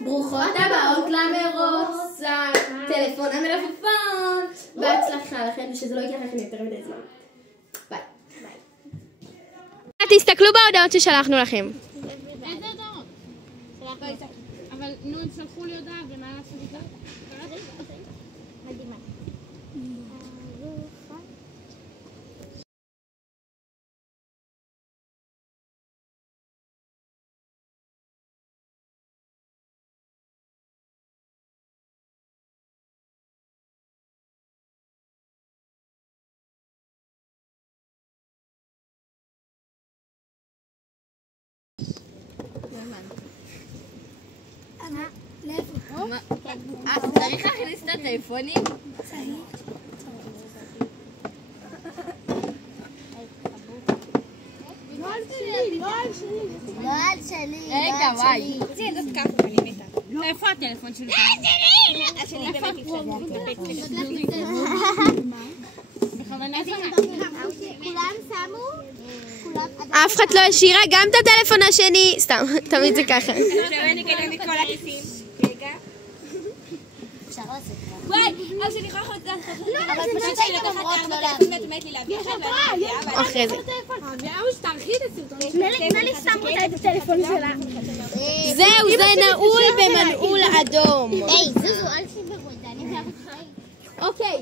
ברוכות הבאות למרוץ הטלפון המלפפון. בהצלחה לכם, ושזה לא ייקח לכם יותר מדי זמן. ביי. תסתכלו בהודעות ששלחנו לכם. איזה הודעות? אבל נו, הם שלחו לי הודעה, ומה לעשות איתה? מדהימה. צריך להכניס את הטלפונים? לא על שלי. רגע, וואי. איפה הטלפון שלי? השני באמת כולם שמו? אף אחד לא השאירה גם את הטלפון השני. סתם, תמיד זה ככה. אני אקדם את כל הכיסים. רגע. אפשר לעשות כבר. וואי, אז אני יכולה לחלק את זה. אבל פשוט היינו אומרות לא להביא. אחרי זה. מלי שמו את הטלפון שלה. זהו, זה נעול במנעול אדום. היי, זוזו, אל תשברו את זה. אני חייבת חיים. אוקיי,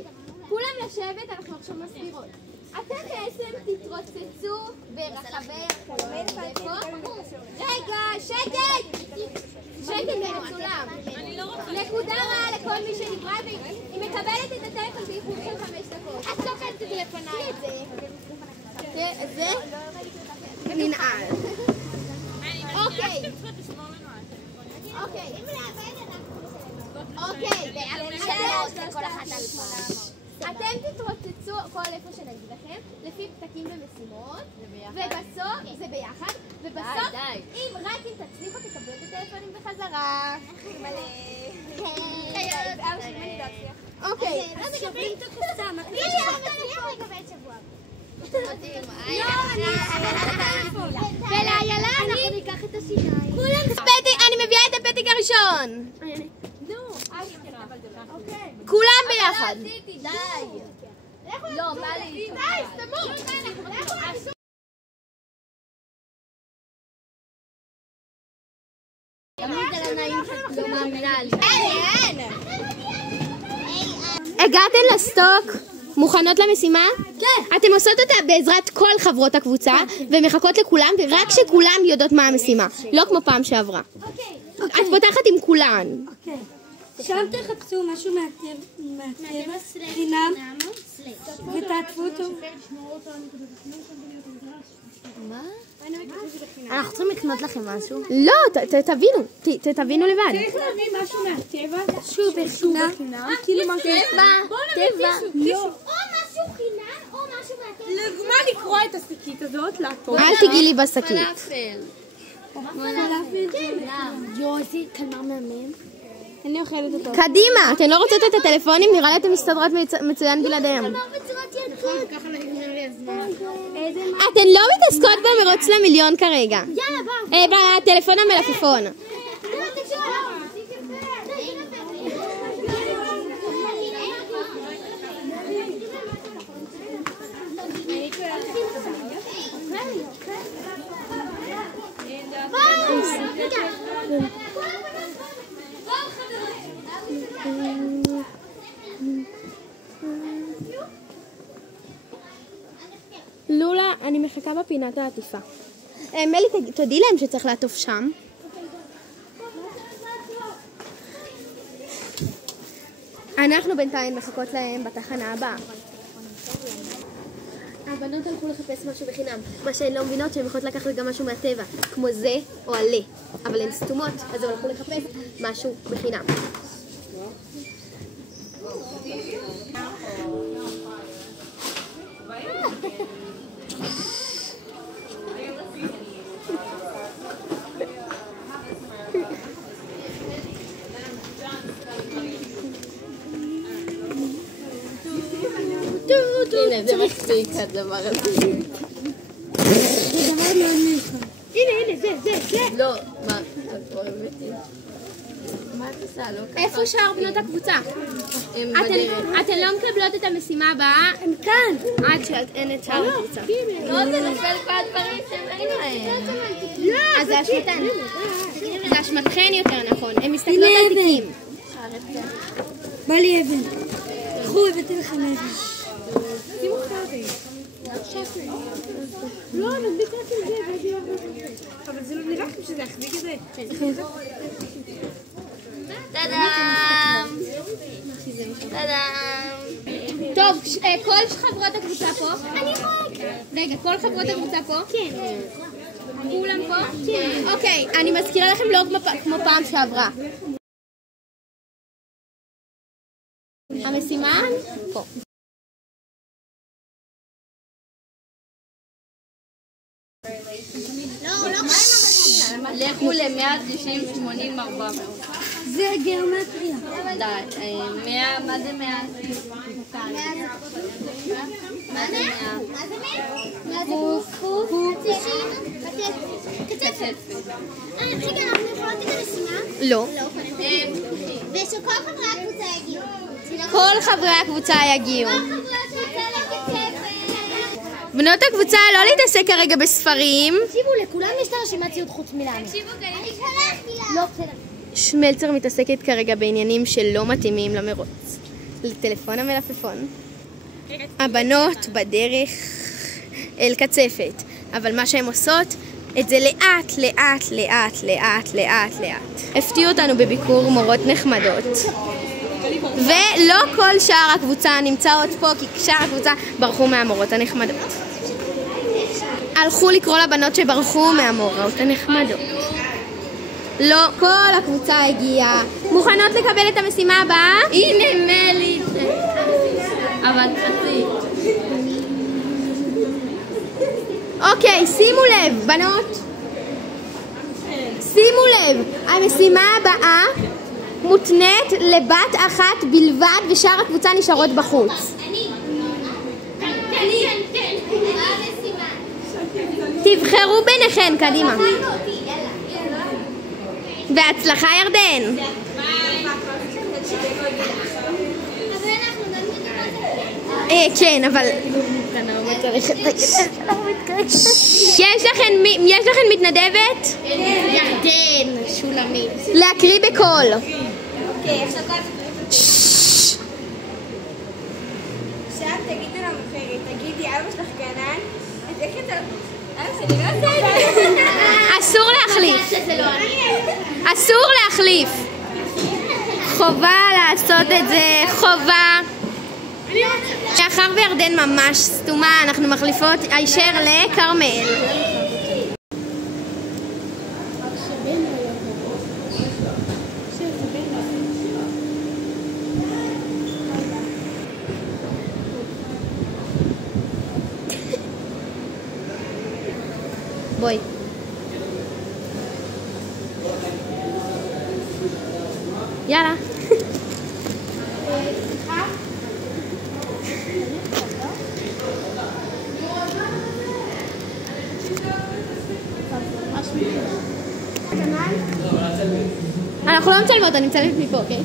כולם לשבת, אנחנו עכשיו מסבירות. אתם בעצם תתרוצצו ברחבי רגע, שקט! שקט מצולם. נקודה רעה לכל מי שנברא, היא מקבלת את הטלפון באיחור של 5 דקות. את לוקחת את זה לפניי. זה מנעל. אוקיי. אוקיי. אוקיי. אתם תתרוצצו כל איפה שנגיד לכם, לפי פתקים ומשימות, ובסוף, זה ביחד, ובסוף, אם רק אם תצליחו תקבלו את הטלפונים בחזרה. אוקיי. אז תקבלי את הקופסה, מה קרה? מצליח לקבל שבוע. ולאיילה אנחנו ניקח את השיניים. אני מביאה את הפתק הראשון. כולם ביחד. די. לא, בא לי. די, סתמו. הגעתן לסטוק? מוכנות למשימה? כן. אתם עושות אותה בעזרת כל חברות הקבוצה ומחכות לכולם, ורק שכולם יודעות מה המשימה, לא כמו פעם שעברה. את פותחת עם כולן. שם תחפשו משהו מהטבע, חינם, ותעטפו אותו. אנחנו צריכים לקנות לכם משהו? לא, תבינו לבד. צריך להביא משהו מהטבע, שהוא בחינם, כאילו משהו טבע. לא. או משהו חינם, או משהו מהטבע. לדוגמה לקרוא את השקית הזאת, לעטות. אל תגיעי לי בשקית. יואי, זה קלמר מהמם. אני אוכלת אותו. קדימה, אתן לא רוצות את הטלפונים? נראה לי אתן מסתדרות מצוין בלעדיהם. אתן לא מתעסקות במרוץ למיליון כרגע. בטלפון המלפפון. לולה, אני מחכה בפינת העטיפה. מלי, תודי להם שצריך לעטוף שם. אנחנו בינתיים מחכות להם בתחנה הבאה. הבנות הלכו לחפש משהו בחינם. מה שהן לא מבינות שהן יכולות לקחת גם משהו מהטבע, כמו זה או עלה. אבל הן סתומות, אז הם הלכו לחפש משהו בחינם. הנה, זה מספיק הדבר הזה. זה דבר מאוד מיוחד. הנה, זה. זה. לא, מה? את אוהבת? מה את עושה? לא ככה. איפה שאר בנות הקבוצה? הם בדרך. אתן לא מקבלות את המשימה הבאה הם כאן. עד שאין את שאר הקבוצה. לא, זה נופל כל הדברים שהם אין להם. אז זה אשמתן. זה אשמתכן יותר נכון. הן מסתכלות על תיקים. בא לי אבן. קחו, הבאתי לכם אבן. שימו חרבי. לא, נדביק רק עם זה, אבל זה לא נראה לכם שזה יחזיק את זה. טאדאם! טאדאם! טוב, כל חברות הקבוצה פה? אני רק. רגע, כל חברות הקבוצה פה? כן. כולם פה? כן. אוקיי, אני מזכירה לכם לא כמו פעם שעברה. המשימה? פה. לכו ל-190, 80, 400. זה גיאומטריה. די, 100, מה זה 100? מה זה 100? מה זה קוף? קצפת. רגע, אנחנו יכולות את המשימה? לא. ושכל חברי הקבוצה יגיעו. כל חברי הקבוצה יגיעו. בנות הקבוצה לא להתעסק כרגע בספרים. תקשיבו, לכולם יש את הרשימת ציוד חוץ מלנו. תקשיבו, אני שלחתי לה. לא, בסדר. שמלצר מתעסקת כרגע בעניינים שלא מתאימים למרוץ. לטלפון המלפפון. הבנות בדרך אל קצפת, אבל מה שהן עושות, את זה לאט, לאט, לאט, לאט, לאט, לאט. הפתיעו אותנו בביקור מורות נחמדות. ולא כל שאר הקבוצה נמצאות פה, כי שאר הקבוצה ברחו מהמורות הנחמדות. הלכו לקרוא לבנות שברחו מהמורות הנחמדות. לא, כל הקבוצה הגיעה. מוכנות לקבל את המשימה הבאה? הנה מלי! אבל חצי. אוקיי, שימו לב, בנות. שימו לב, המשימה הבאה מותנית לבת אחת בלבד ושאר הקבוצה נשארות בחוץ. תבחרו ביניכן, קדימה. בהצלחה ירדן. כן, אבל יש לכן מתנדבת? ירדן, שולמית. להקריא בקול. אוקיי, עכשיו תגידו למוכרת, תגידי, אבא שלך גנן? איך אתה... אבא שלי לא עושה את זה. אסור להחליף. אסור להחליף. חובה לעשות את זה, חובה. מאחר וירדן ממש סתומה, אנחנו מחליפות הישר לכרמל. בואי. יאללה. אנחנו לא מצלמות, אני מצלמת מפה, אוקיי?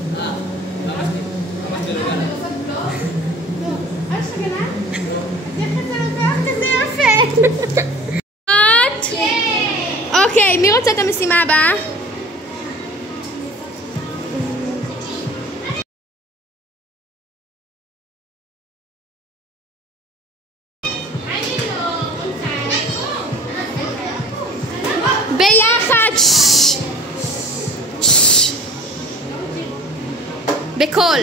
אוקיי, מי רוצה את המשימה הבאה? ביחד! בקול.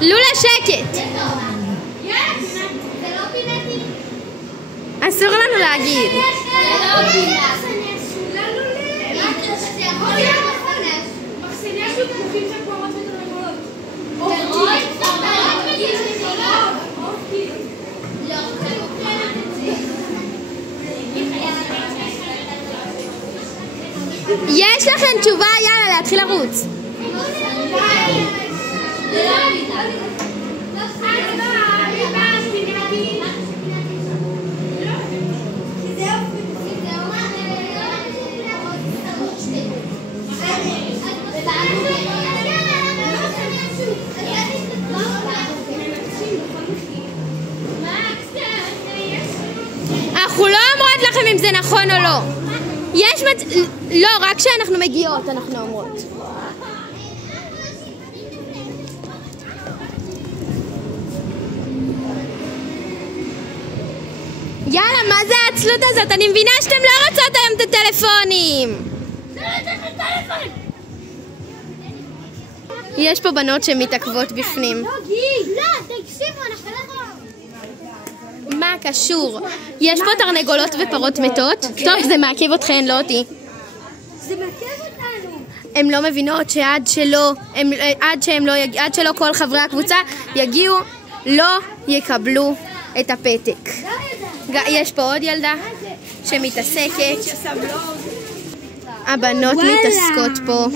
לולה שקט. אסור לנו להגיד. אין תשובה, יאללה, להתחיל לרוץ. אנחנו לא אומרות לכם אם זה נכון או לא. לא, רק כשאנחנו מגיעות אנחנו אומרות. יאללה, מה זה העצלות הזאת? אני מבינה שאתם לא רוצות היום את הטלפונים. יש פה בנות שמתעכבות בפנים. לא, תקשיבו, אנחנו לא יכולים. מה קשור? יש פה תרנגולות ופרות מתות? טוב, זה מעכב אתכן, לא אותי. זה מעכב אותנו. הן לא מבינות שעד שלא כל חברי הקבוצה יגיעו, לא יקבלו את הפתק. יש פה עוד ילדה שמתעסקת. הבנות מתעסקות פה.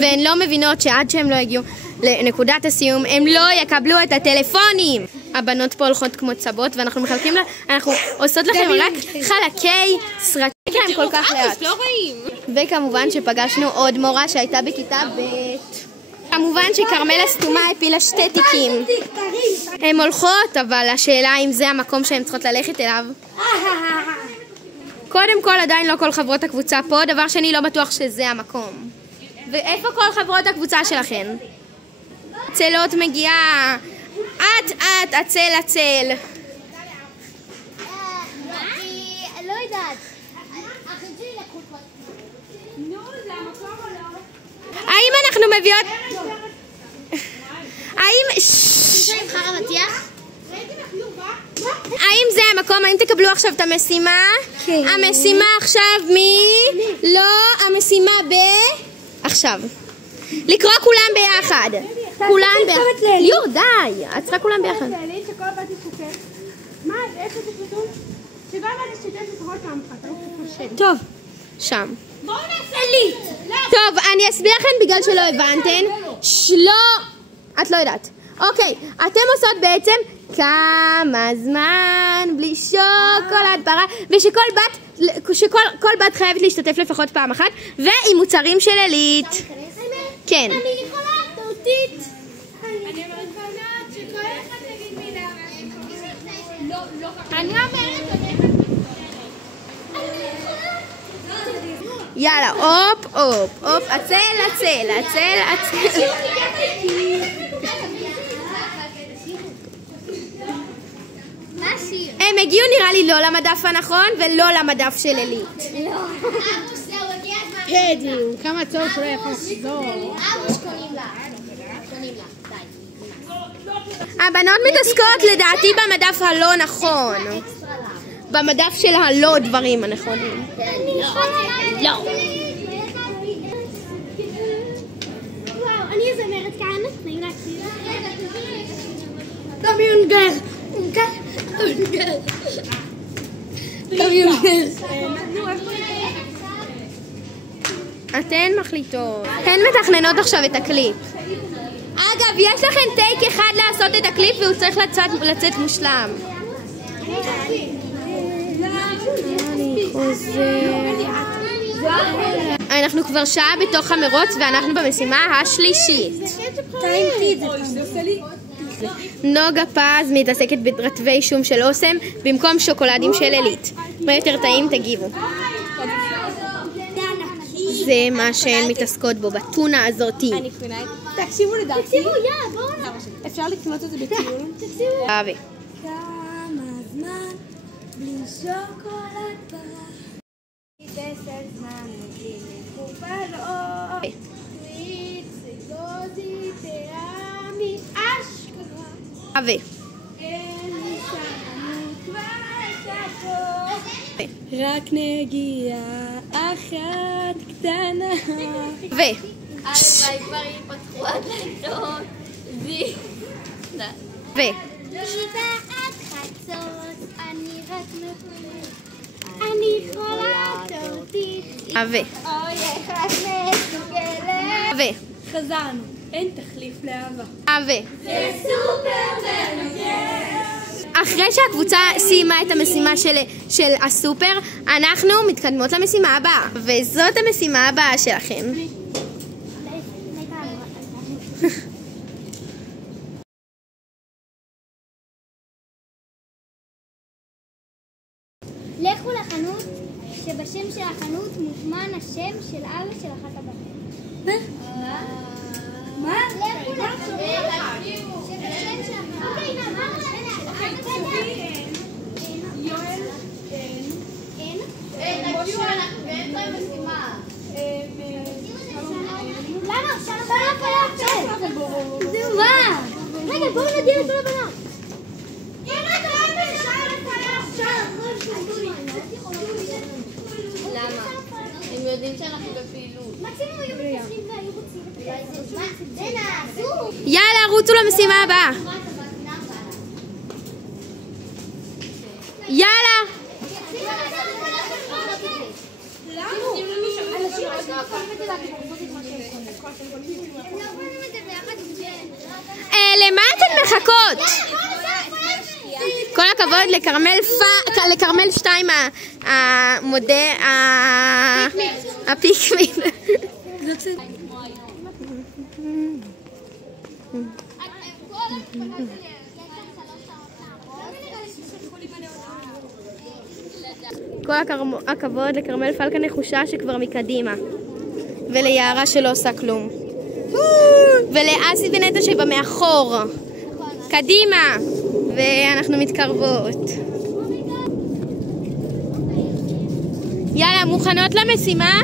והן לא מבינות שעד שהן לא יגיעו לנקודת הסיום, הם לא יקבלו את הטלפונים. הבנות פה הולכות כמו צבות, ואנחנו מחלקים לה, אנחנו עושות לכם רק חלקי סרטים כל כך לאט. וכמובן שפגשנו עוד מורה שהייתה בכיתה ב'. כמובן שכרמל הסתומה הפילה 2 תיקים. הן הולכות, אבל השאלה אם זה המקום שהן צריכות ללכת אליו. קודם כל, עדיין לא כל חברות הקבוצה פה. דבר שני, לא בטוח שזה המקום. ואיפה כל חברות הקבוצה שלכן? צלות מגיעה. את, עצל. לא יודעת. האם אנחנו מביאות... האם זה המקום? האם תקבלו עכשיו את המשימה? כן. המשימה עכשיו לא, המשימה עכשיו. לקרוא כולם ביחד. כולם ביחד. ליאור, די. את צריכה כולם ביחד. טוב, שם. טוב, אני אסביר לכם בגלל שלא הבנתן. לא, את לא יודעת. אוקיי, אתם עושות בעצם כמה זמן בלי שוקולד פרה, ושכל בת חייבת להשתתף לפחות פעם אחת, ועם מוצרים של עילית. כן. אני יכולה תותית. אני אומרת שכל אחד תגיד מילה. אני אומרת יאללה, אופ, עצל. הם הגיעו נראה לי לא למדף הנכון ולא למדף של עילית. כמה טוב שלא יכול לחזור. הבנות מתעסקות לדעתי במדף הלא נכון. במדף של הלא דברים הנכונים. לא. אני זמרת כאן. נעים להקשיב. אתן מחליטות. הן מתכננות עכשיו את הקליפ. אגב, יש לכם טייק אחד לעשות את הקליפ והוא צריך לצאת מושלם. אנחנו כבר שעה בתוך המרוץ ואנחנו במשימה השלישית. נוגה פז מתעסקת ברטבי שום של אוסם במקום שוקולדים של עילית. מה יותר טעים? תגיבו. זה מה שהן מתעסקות בו, בטונה הזאתי. תקשיבו לדעתי. תקשיבו, בואו. אפשר לקנות את זה בטיול? תקשיבו. אהבי. כמה זמן בלי שוקולד פרה. 10 זמן בלי מקופלות. אהבי. רק נגיעה אחת קטנה. הלוואי כבר יפתחו הדלתות. שבעת חצות אני רק מחולת. אני חולת אותי. אהבי. אוי, איך את אהבה. חזרנו. אין תחליף לאהבה. אהבה. זה סופר מרגש. אחרי שהקבוצה סיימה את המשימה של הסופר, אנחנו מתקדמות למשימה הבאה, וזאת המשימה הבאה שלכם. לכו לחנות שבשם של החנות מוזמן השם של אבא של אחת הבנות. מה? לכו לחנות שבשם של החנות. יואל, אין. משה, אנחנו באמצע המשימה. למה? זהו, מה? רגע, בואו נדיר את כל הבנות. למה? הם יודעים שאנחנו בפעילות. מקסימום היו מתקשרים והיו רוצים. יאללה, רוצו למשימה הבאה. יאללה. למה אתן מחכות? כל הכבוד לכרמל 2 המודה הפיקמין. כל הכבוד לכרמל פלקה נחושה שכבר מקדימה, וליערה שלא עושה כלום, ולאסי ונטע שבמאחור. קדימה, ואנחנו מתקרבות. יאללה, מוכנות למשימה?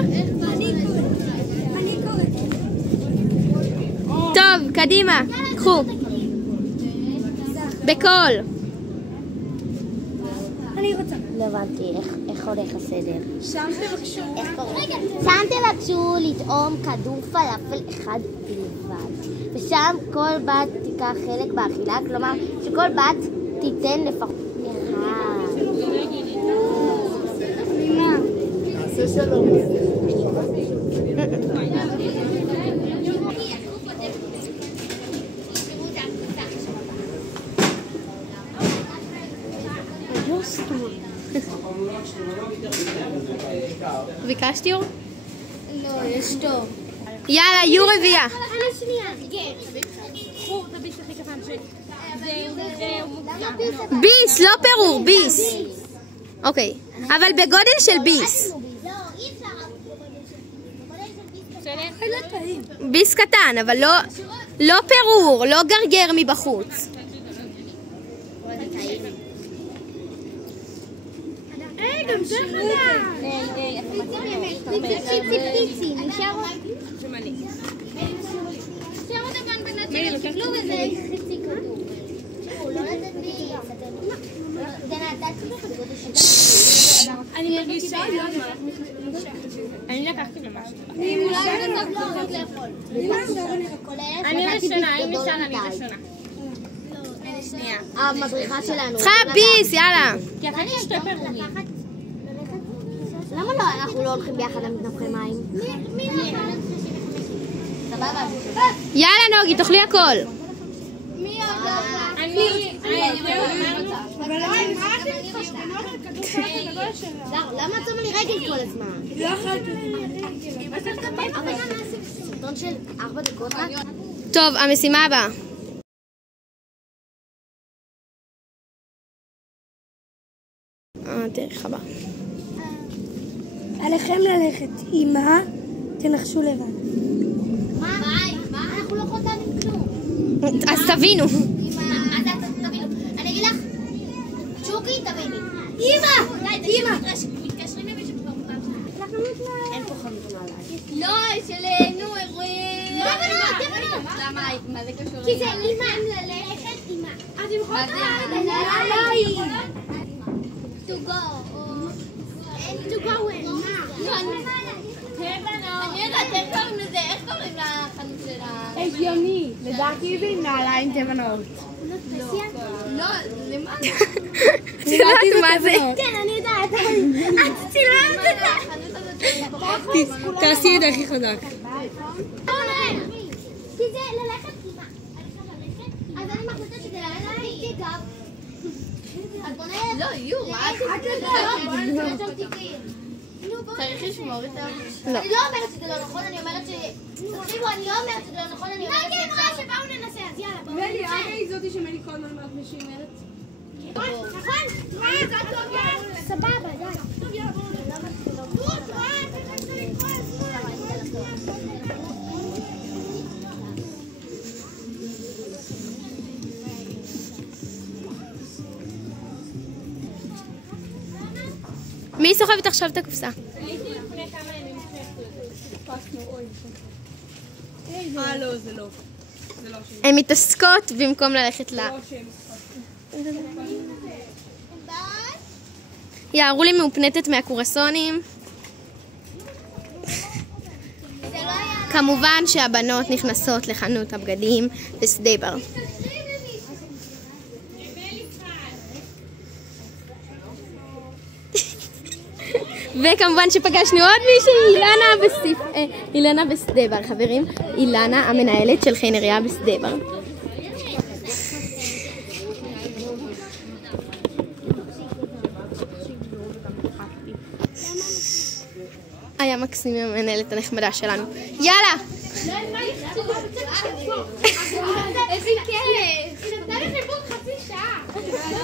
טוב, קדימה, קחו. בקול. לא הבנתי איך הולך הסדר. שם תבקשו לטעום כדור פלאפל אחד בלבד, ושם כל בת תיקח חלק באכילה, כלומר שכל בת תיתן לפחות אחד. ביקשתי אור? לא, יש טוב. יאללה, יהיו רביעייה. ביס, לא פירור, ביס. אוקיי, אבל בגודל של ביס. ביס קטן, אבל לא פירור, לא גרגר מבחוץ. גם זה חדש. פיצי, נשאר עוד הבן בנצרת, קיבלו וזה חצי כדור. לא לתת לי. אני מרגישה, אני לקחתי למשהו. אני ראשונה, אם נשאר אני ראשונה. שנייה. המדריכה שלנו. צריכה ביס, יאללה. כי אחת יש שתי פירורים. למה לא? אנחנו לא הולכים ביחד למתנפחי מים. סבבה. יאללה נוגי, תאכלי הכל. מי עוד לא? אני... למה את שמה לי רגל כל הזמן? לא אכלתי. סרטון של 4 דקות רק? טוב, המשימה הבאה. דרך הבאה. עליכם ללכת. אמא, תנחשו לבד. מה? אנחנו לא יכולים להבין כלום. אז תבינו. מה זה תבינו? אני אגיד לך, צ'וקי תביני. אמא! מתקשרים למישהו כבר פעם. אין פה חנות מעליי. לא, שלנו אירועים. לא, תבינו. למה? מה זה קשור? כי זה אמא. ללכת אמא. אז הם יכולות עליי. To go. To go in. אני יודעת, איך קוראים לזה? איך קוראים לחנות שלה? הגיוני. לדעתי זה עם נעליים תימנות. לא, למה? את יודעת מה זה? כן, אני יודעת. את צילמת את זה. תעשי את זה הכי חזק. זה ללכת אימא. אז אני מחליטה שזה ללכת איתי גב. את בונה... לא, יו, מה את צריך לשמור את ה... אני לא אומרת שזה לא נכון, אני אומרת ש... תקשיבו, אני לא אומרת שזה לא נכון, אני אומרת... נגי אמרה שבאו ננסה, אז יאללה, בואו ננסה. מלי, אגה היא זאתי שמלי כל הזמן אומרת משמרת. נכון? מה? זה טוב, יאללה. סבבה, יאללה. טוב, יאללה, בואו מי סוחבת עכשיו את הקופסה? לא, זה לא. הן מתעסקות במקום ללכת ל... יערו לי מאופנתת מהקורסונים. כמובן שהבנות נכנסות לחנות הבגדים בשדה בר. וכמובן שפגשנו עוד מישהי, אילנה בשדה בר, חברים. אילנה המנהלת של חיינריה בשדה בר. היה מקסים המנהלת הנחמדה שלנו. יאללה! איזה כיף! היא נתנה לי חיבור חצי שעה.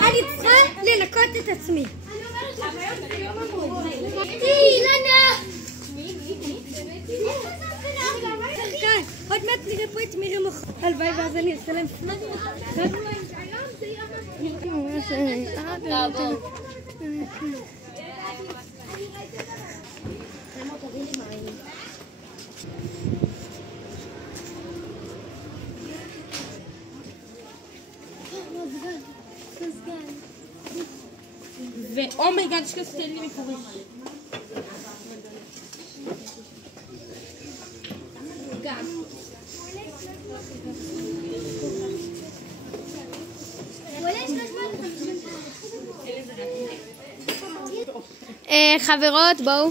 אני צריכה לנקות את עצמי. אילנה! עוד מעט נראה פה את מירי מוח. הלוואי ואז אני אעשה להם ואומייגאד שכסתן לי מקורי. חברות, בואו.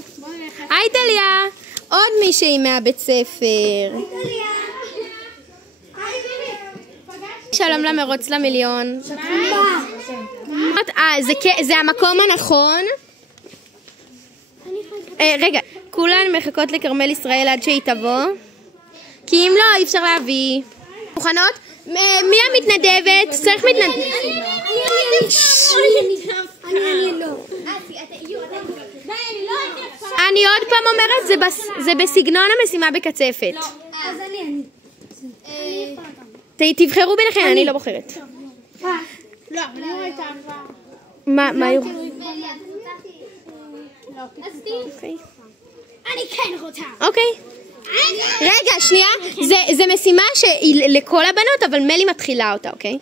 היי טליה! עוד מישהי מהבית ספר. שלום למרוץ למיליון. זה המקום הנכון. רגע, כולן מחכות לכרמל ישראל עד שהיא תבוא. כי אם לא, אי אפשר להביא. מוכנות? מי המתנדבת? צריך מתנדבת. אני עוד פעם אומרת, זה בסגנון המשימה בקצפת. אז אני. תבחרו ביניכם, אני לא בוחרת. לא, אבל אני רואה את העבר. מה היו? אני כן רוצה. אוקיי. רגע, שנייה. זה משימה שהיא לכל הבנות, אבל מלי מתחילה אותה, אוקיי?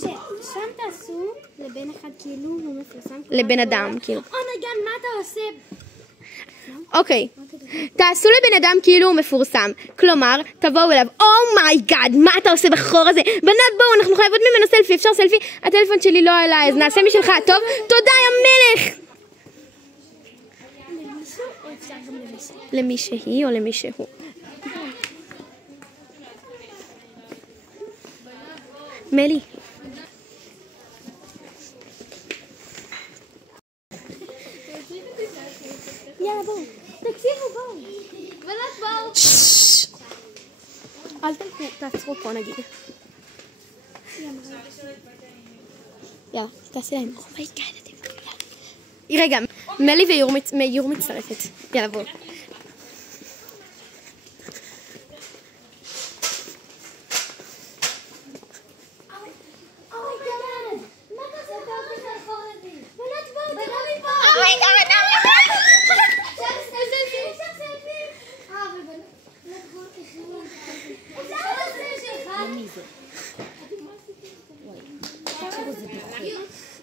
שם תעשו לבן אחד כאילו הוא מפורסם. לבן אדם, כאילו. אומייגאד, מה אתה עושה? אוקיי. תעשו לבן אדם כאילו הוא מפורסם. כלומר, תבואו אליו, אומייגאד, מה אתה עושה בחור הזה? בנות בואו, אנחנו חייבות ממנו סלפי, אפשר סלפי? הטלפון שלי לא עליי, אז נעשה משלך, טוב? תודה, המלך! למי שהיא או למי שהוא? מלי. יאללה בואו. תקשיבו בואו. בנות בואו. אל תלכו, תעצרו פה נגיד. יאללה, תעשי להם. אומייגאד, אתם יאללה. רגע, מלי ויור מצטרפת. יאללה בואו.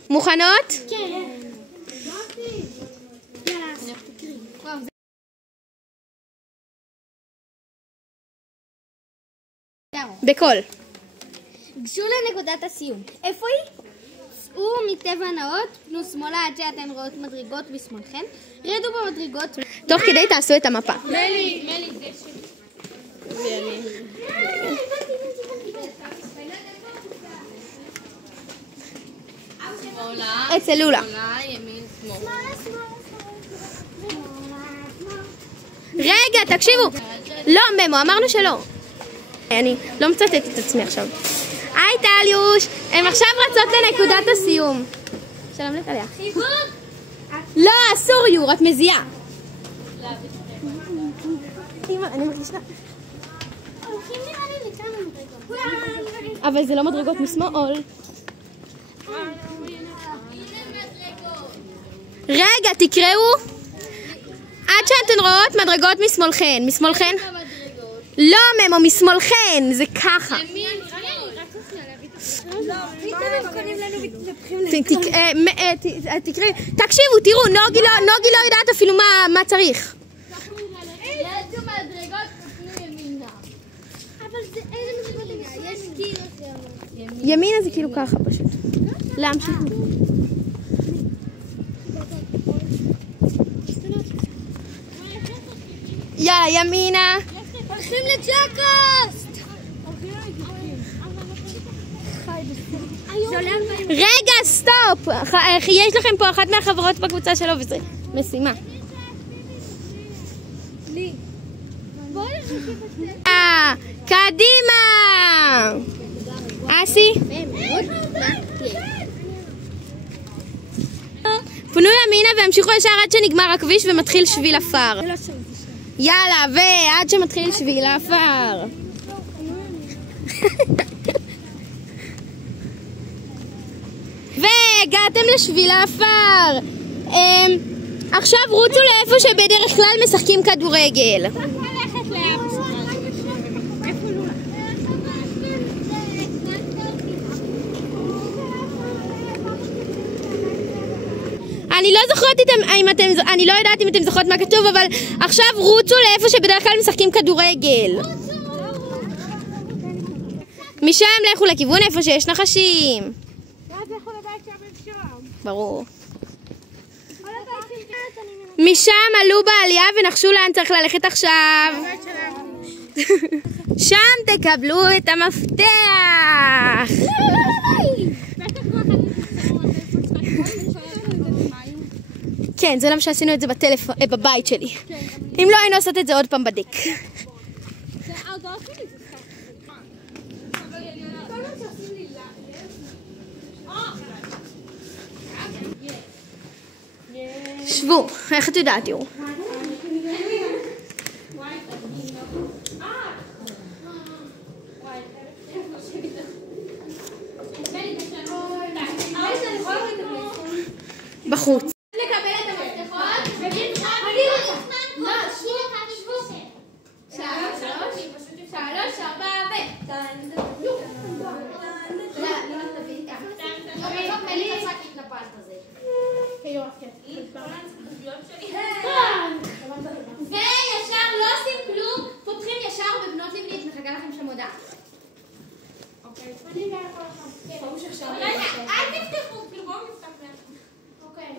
מוכנות? כן. בקול. גשו לנקודת הסיום. איפה היא? צאו מטבע נאות, פנו שמאלה עד שאתן רואות מדרגות בשמאלכן. רדו במדרגות. תוך כדי תעשו את המפה. מלי, דשא. אצל לולה. ימין, שמאל. רגע, תקשיבו. לא, ממו, אמרנו שלא. אני לא מצטטת את עצמי עכשיו. היי טליוש, הם עכשיו רצות לנקודת הסיום. שלום לטליה. לא, אסור יור, את מזיעה. אמא, אני מרגישה. אבל זה לא מדרגות משמאל. רגע, תקראו. עד שאתן רואות מדרגות משמאלכן. משמאלכן? לא, ממו, משמאלכן. זה ככה. תקראי. תקשיבו, תראו, נוגי לא יודעת אפילו מה צריך. איזה מדרגות תפנו ימינה. אבל זה איזה מדרגות יש כאילו ימינה זה כאילו ככה פשוט. להמשיך. יאללה, ימינה. הולכים לג'קוסט. רגע, סטופ. יש לכם פה אחת מהחברות בקבוצה שלו וזה משימה. קדימה. אסי. פנו ימינה והמשיכו ישר עד שנגמר הכביש ומתחיל שביל עפר. יאללה, ועד שמתחיל שביל העפר. והגעתם לשביל העפר. עכשיו רוצו לאיפה שבדרך כלל משחקים כדורגל. אני לא יודעת אם אתם זוכרות מה כתוב, אבל עכשיו רוצו לאיפה שבדרך כלל משחקים כדורגל. משם לכו לכיוון איפה שיש נחשים. ברור. משם עלו בעלייה ונחשו לאן צריך ללכת עכשיו. שם תקבלו את המפתח. כן, זה למה שעשינו את זה בבית שלי. אם לא, היינו עושות את זה עוד פעם בדק. שבו, איך את יודעת, יור? בחוץ. לקבל את המפתחות. לא, שבו. 3, 4 וישר לא עושים כלום, פותחים ישר בבנות לבנית, מחכה לכם שם הודעה. אל תפתחו, כאילו בואו נפתח לעצמם. אוקיי.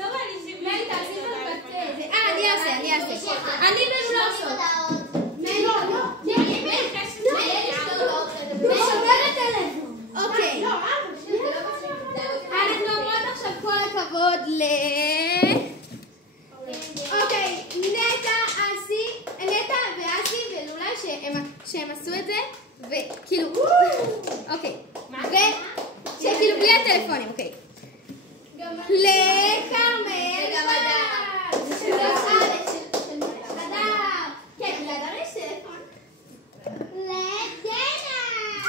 לא בא לי שבלי. תעשי בבתי. אני אעשה. אני בן לא עושות. אוקיי. אנחנו אומרות עכשיו כל הכבוד אוקיי, נטע ואסי ולולה שהם עשו את זה וכאילו אוקיי שכאילו בלי הטלפונים, אוקיי. לכרמל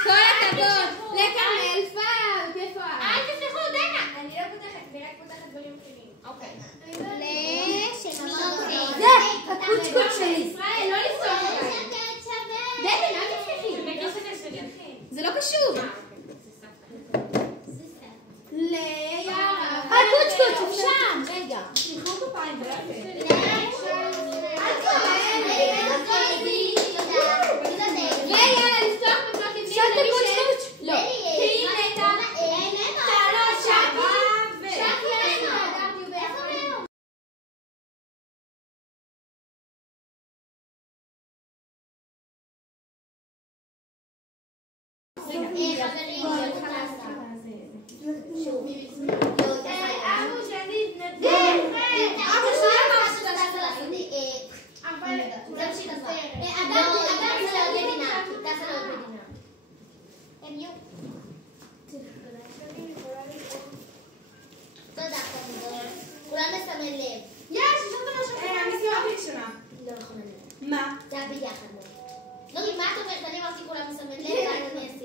כל הכבוד לכרמל פאב. איפה את? אל תפתחו דנה. אני לא פותחת, אני רק פותחת דברים אחרים. אוקיי. זה הקוצקוץ שלי. ישראל, לא לפתוח אותי. דקן, אל תפתחי. זה לא קשור. הקוצקוץ שם. רגע. תלכו כפיים. ויאללה, לפתוח בבנות לבנים. שם את הקוצקוץ? לא. תודה, כולם לסמן לב. יש עוד משהו. אני סימנתי ראשונה. לא נכון, אני לא. מה? זה היה ביחד. לא, מה את אומרת? אני אמרתי כולם לסמן לב, ואני עשיתי.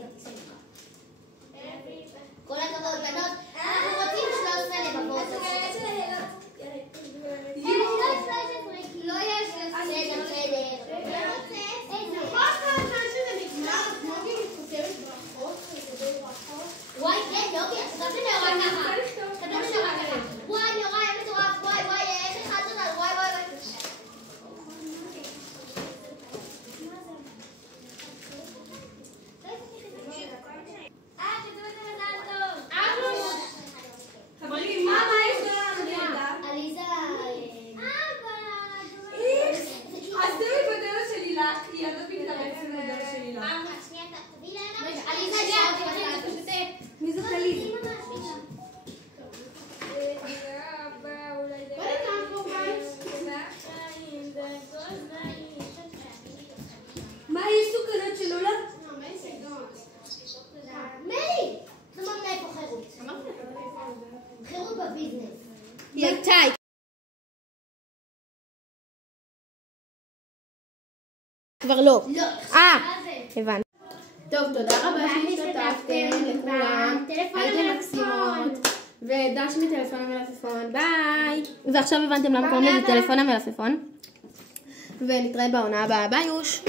כל הכבוד, בנות. אנחנו רוצים 13 לבבות. לא יש בסדר, בסדר. וואי, כן, יוגי, את יודעת שנאורה ככה. כתוב שנאורה ככה. וואי, נאורה, היה מטורף. וואי, וואי, איך אחד אותנו? וואי, וואי, וואי. חברים, מה יש לנו? עליזה... אז תראי בדרך שלי לך, כי ידעת מתארצת בדרך שלי לך. עליזה, מי זאת עליזה? מה יש סוכנות של לולה? מלי! זאת אומרת איפה חירות. חירות בביזנס. היא הייתה. כבר לא. לא. הבנתי. טוב, תודה רבה שהשתתפתם לכולם. הייתם מקסימות. ודש מטלפון המלפפון. ביי. ועכשיו הבנתם למה קוראים לזה טלפון המלפפון. ונתראה בעונה הבאה. ביי יוש.